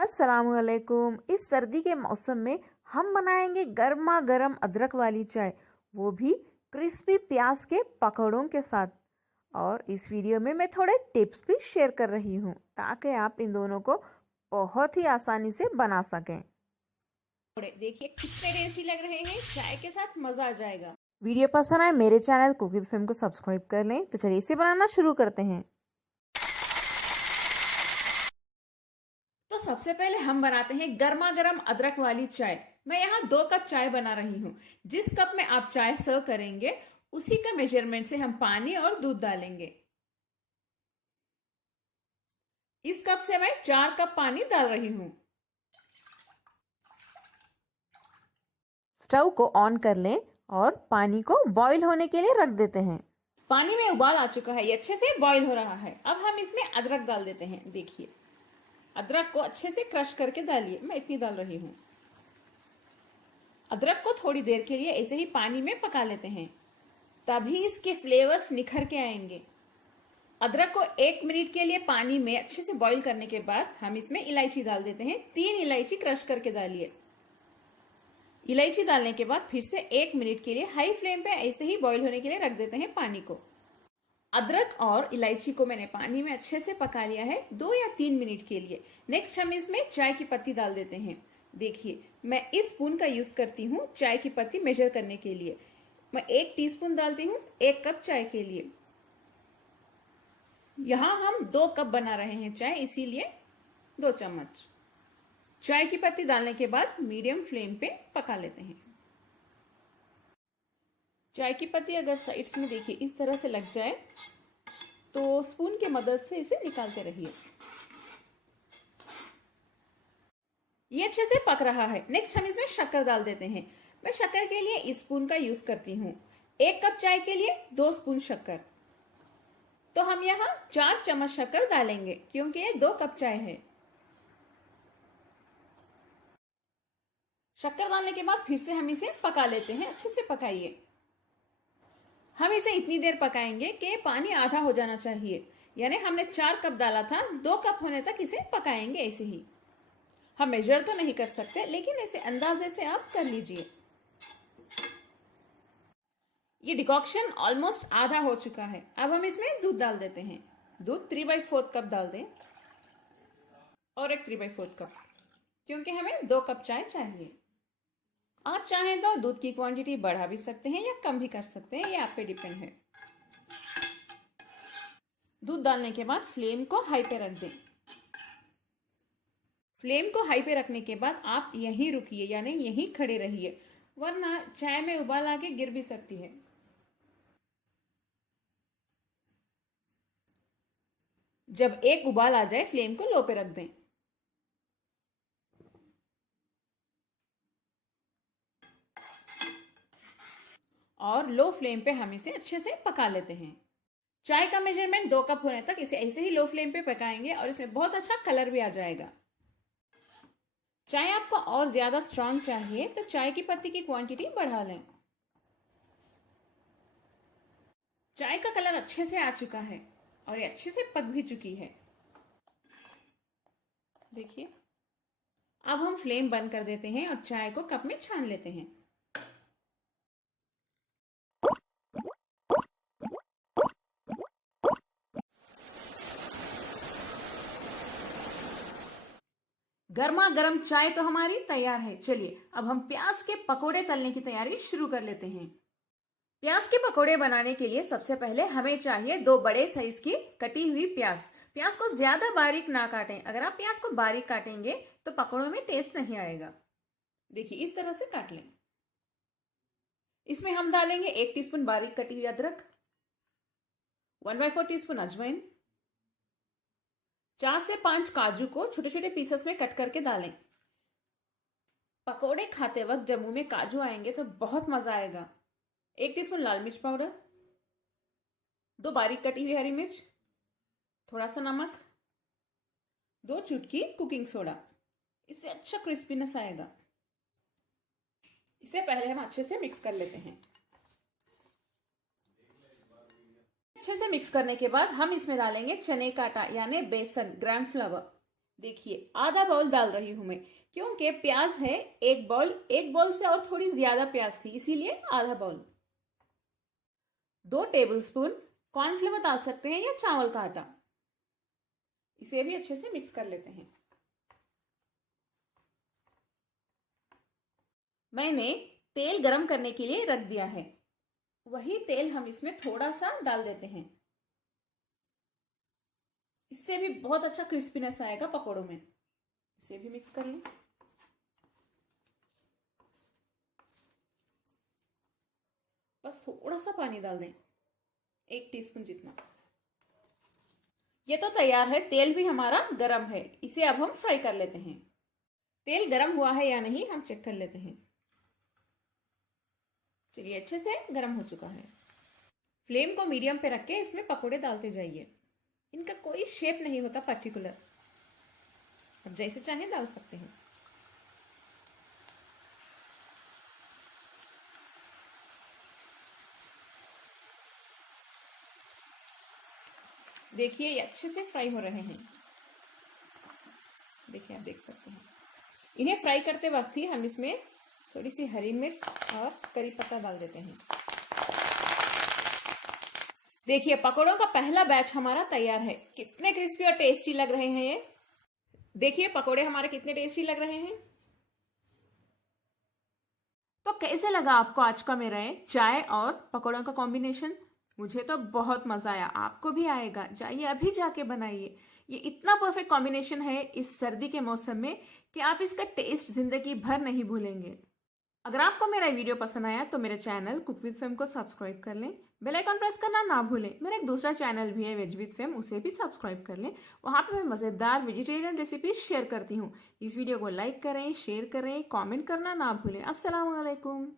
अस्सलामुअलैकुम। इस सर्दी के मौसम में हम बनाएंगे गर्मा गर्म अदरक वाली चाय, वो भी क्रिस्पी प्याज के पकौड़ों के साथ। और इस वीडियो में मैं थोड़े टिप्स भी शेयर कर रही हूँ ताकि आप इन दोनों को बहुत ही आसानी से बना सकें। देखिए कितने टेस्टी लग रहे हैं, चाय के साथ मजा आ जाएगा। वीडियो पसंद आए मेरे चैनल कुक विद फेम को सब्सक्राइब कर लें। तो चलिए इसे बनाना शुरू करते हैं। तो सबसे पहले हम बनाते हैं गर्मा गर्म अदरक वाली चाय। मैं यहाँ 2 कप चाय बना रही हूँ। जिस कप में आप चाय सर्व करेंगे उसी का मेजरमेंट से हम पानी और दूध डालेंगे। इस कप से मैं 4 कप पानी डाल रही हूँ। स्टव को ऑन कर लें और पानी को बॉईल होने के लिए रख देते हैं। पानी में उबाल आ चुका है, ये अच्छे से बॉईल हो रहा है। अब हम इसमें अदरक डाल देते हैं। देखिए अदरक को अच्छे से क्रश करके डालिए। मैं इतनी डाल रही हूँ। अदरक को थोड़ी देर के लिए ऐसे ही पानी में पका लेते हैं, तभी इसके फ्लेवर्स निखर के आएंगे। अदरक को 1 मिनट के लिए पानी में अच्छे से बॉईल करने के बाद हम इसमें इलायची डाल देते हैं। 3 इलायची क्रश करके डालिए। इलायची डालने के बाद फिर से 1 मिनट के लिए हाई फ्लेम पे ऐसे ही बॉईल होने के लिए रख देते हैं पानी को। अदरक और इलायची को मैंने पानी में अच्छे से पका लिया है 2 या 3 मिनट के लिए। नेक्स्ट हम इसमें चाय की पत्ती डाल देते हैं। देखिए मैं इस स्पून का यूज करती हूँ चाय की पत्ती मेजर करने के लिए। मैं 1 टीस्पून डालती हूँ 1 कप चाय के लिए। यहाँ हम 2 कप बना रहे हैं चाय, इसीलिए 2 चम्मच। चाय की पत्ती डालने के बाद मीडियम फ्लेम पे पका लेते हैं। चाय की पत्ती अगर साइड्स में देखिए इस तरह से लग जाए तो स्पून की मदद से इसे निकालते रहिए। ये अच्छे से पक रहा है। नेक्स्ट हम इसमें शक्कर डाल देते हैं। मैं शक्कर के लिए इस स्पून का यूज करती हूँ। 1 कप चाय के लिए 2 स्पून शक्कर। तो हम यहाँ 4 चम्मच शक्कर डालेंगे क्योंकि ये 2 कप चाय है। शक्कर डालने के बाद फिर से हम इसे पका लेते हैं। अच्छे से पकाइए। हम इसे इतनी देर पकाएंगे कि पानी आधा हो जाना चाहिए। यानी हमने 4 कप डाला था, 2 कप होने तक इसे पकाएंगे। ऐसे ही हम मेजर तो नहीं कर सकते, लेकिन ऐसे अंदाजे से आप कर लीजिए। ये डिकॉक्शन ऑलमोस्ट आधा हो चुका है। अब हम इसमें दूध डाल देते हैं। दूध 3/4 कप डाल दें और एक 3/4 कप, क्योंकि हमें 2 कप चाय चाहिए। आप चाहें तो दूध की क्वांटिटी बढ़ा भी सकते हैं या कम भी कर सकते हैं, ये आप पे डिपेंड है। दूध डालने के बाद फ्लेम को हाई पे रख दें। फ्लेम को हाई पे रखने के बाद आप यहीं रुकिए, यानी यहीं खड़े रहिए, वरना चाय में उबाल आके गिर भी सकती है। जब एक उबाल आ जाए फ्लेम को लो पे रख दें। और लो फ्लेम पे हम इसे अच्छे से पका लेते हैं। चाय का मेजरमेंट 2 कप होने तक इसे ऐसे ही लो फ्लेम पे पकाएंगे और इसमें बहुत अच्छा कलर भी आ जाएगा। चाय आपको और ज्यादा स्ट्रांग चाहिए तो चाय की पत्ती की क्वांटिटी बढ़ा लें। चाय का कलर अच्छे से आ चुका है और ये अच्छे से पक भी चुकी है। देखिए अब हम फ्लेम बंद कर देते हैं और चाय को कप में छान लेते हैं। गर्मा गर्म चाय तो हमारी तैयार है। चलिए अब हम प्याज के पकोड़े तलने की तैयारी शुरू कर लेते हैं। प्याज के पकोड़े बनाने के लिए सबसे पहले हमें चाहिए 2 बड़े साइज की कटी हुई प्याज। प्याज को ज्यादा बारीक ना काटें। अगर आप प्याज को बारीक काटेंगे तो पकोड़ों में टेस्ट नहीं आएगा। देखिए इस तरह से काट लें। इसमें हम डालेंगे 1 टीस्पून बारीक कटी हुई अदरक, 1/4 टीस्पून अजवाइन, 4 से 5 काजू को छोटे छोटे पीसेस में कट करके डालें। पकोड़े खाते वक्त जब मुंह में काजू आएंगे तो बहुत मजा आएगा। 1 टीस्पून लाल मिर्च पाउडर, 2 बारीक कटी हुई हरी मिर्च, थोड़ा सा नमक, 2 चुटकी कुकिंग सोडा। इससे अच्छा क्रिस्पीनेस आएगा। इसे पहले हम अच्छे से मिक्स कर लेते हैं। अच्छे से मिक्स करने के बाद हम इसमें डालेंगे चने का आटा यानी बेसन, ग्राम फ्लावर। देखिए आधा बाउल डाल रही हूं मैं, क्योंकि प्याज है एक बाउल से और थोड़ी ज्यादा प्याज थी, इसीलिए आधा बाउल। 2 टेबलस्पून कॉर्नफ्लोर डाल सकते हैं या चावल का आटा। इसे भी अच्छे से मिक्स कर लेते हैं। मैंने तेल गरम करने के लिए रख दिया है, वही तेल हम इसमें थोड़ा सा डाल देते हैं। इससे भी बहुत अच्छा क्रिस्पीनेस आएगा पकौड़ों में। इसे भी मिक्स कर लें। बस थोड़ा सा पानी डाल दें, 1 टीस्पून जितना। ये तो तैयार है, तेल भी हमारा गरम है। इसे अब हम फ्राई कर लेते हैं। तेल गरम हुआ है या नहीं हम चेक कर लेते हैं। चलिए अच्छे से गरम हो चुका है। फ्लेम को मीडियम पे रख के इसमें पकोड़े डालते जाइए। इनका कोई शेप नहीं होता पर्टिकुलर, अब जैसे चाहे डाल सकते हैं। देखिए ये अच्छे से फ्राई हो रहे हैं। देखिए आप देख सकते हैं। इन्हें फ्राई करते वक्त ही हम इसमें थोड़ी सी हरी मिर्च और करी पत्ता डाल देते हैं। देखिए पकोड़ों का पहला बैच हमारा तैयार है। कितने क्रिस्पी और टेस्टी लग रहे हैं ये। देखिए पकोड़े हमारे कितने टेस्टी लग रहे हैं। तो कैसे लगा आपको आज का मेरा ये चाय और पकोड़ों का कॉम्बिनेशन? मुझे तो बहुत मजा आया, आपको भी आएगा। जाइए अभी जाके बनाइए। ये इतना परफेक्ट कॉम्बिनेशन है इस सर्दी के मौसम में कि आप इसका टेस्ट जिंदगी भर नहीं भूलेंगे। अगर आपको मेरा वीडियो पसंद आया तो मेरे चैनल कुक विद फेम को सब्सक्राइब कर लें, बेल आइकन प्रेस करना ना भूलें। मेरा एक दूसरा चैनल भी है वेज विद फेम, उसे भी सब्सक्राइब कर लें। वहां पे मैं मजेदार वेजिटेरियन रेसिपी शेयर करती हूँ। इस वीडियो को लाइक करें, शेयर करें, कमेंट करना ना भूलें। अस्सलाम वालेकुम।